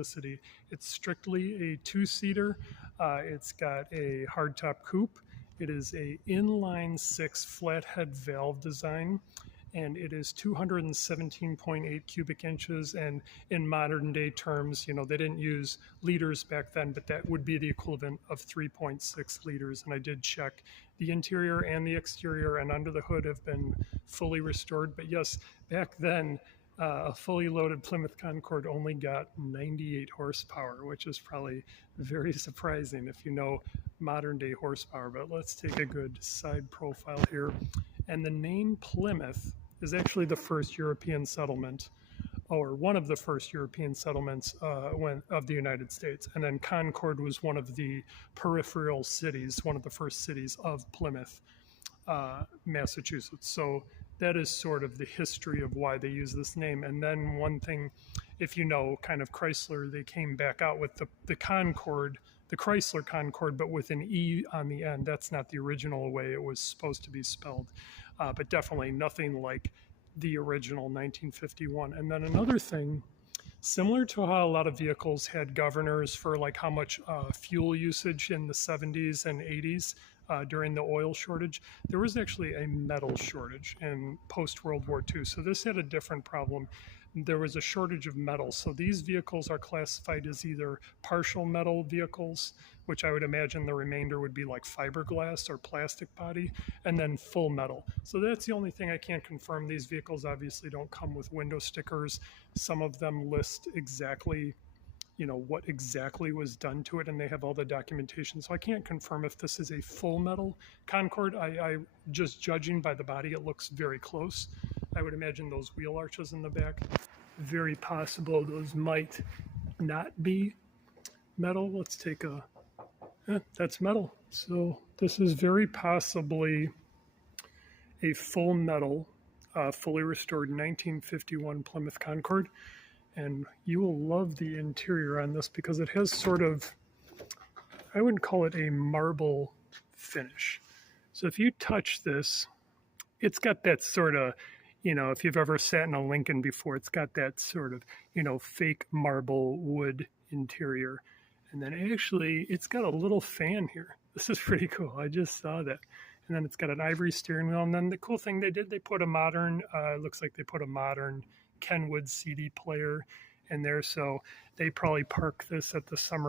simplicity. It's strictly a two-seater. It's got a hardtop coupe. It is a inline six flathead valve design, and it is 217.8 cubic inches. And in modern day terms, they didn't use liters back then, but that would be the equivalent of 3.6 liters. And I did check the interior and the exterior and under the hood have been fully restored. But yes, back then, a fully loaded Plymouth Concord only got 98 horsepower, which is probably very surprising if you know modern day horsepower. But let's take a good side profile here. And the name Plymouth is actually the first European settlement, or one of the first European settlements of the United States. And then Concord was one of the peripheral cities, one of the first cities of Plymouth, Massachusetts. So that is sort of the history of why they use this name. And then one thing, if you know, kind of Chrysler, they came back out with the Concorde, the Chrysler Concorde, but with an E on the end. That's not the original way it was supposed to be spelled, but definitely nothing like the original 1951. And then another thing, similar to how a lot of vehicles had governors for like how much fuel usage in the 70s and 80s during the oil shortage, there was actually a metal shortage in post-World War II. So this had a different problem. There was a shortage of metal. So these vehicles are classified as either partial metal vehicles, which I would imagine the remainder would be like fiberglass or plastic body, and then full metal. So that's the only thing I can't confirm. These vehicles obviously don't come with window stickers. Some of them list exactly what exactly was done to it, and they have all the documentation. So I can't confirm if this is a full metal Concorde. I just judging by the body, it looks very close. I would imagine those wheel arches in the back, very possible those might not be metal. Let's take that's metal. So this is very possibly a full metal, fully restored 1951 Plymouth Concord. And you will love the interior on this because it has sort of, I wouldn't call it a marble finish. So if you touch this, it's got that sort of, if you've ever sat in a Lincoln before, it's got that sort of, fake marble wood interior. And then actually, it's got a little fan here. This is pretty cool. I just saw that. And then it's got an ivory steering wheel. And then the cool thing they did, they put a modern, looks like they put a modern Kenwood CD player in there. So they probably park this at the summer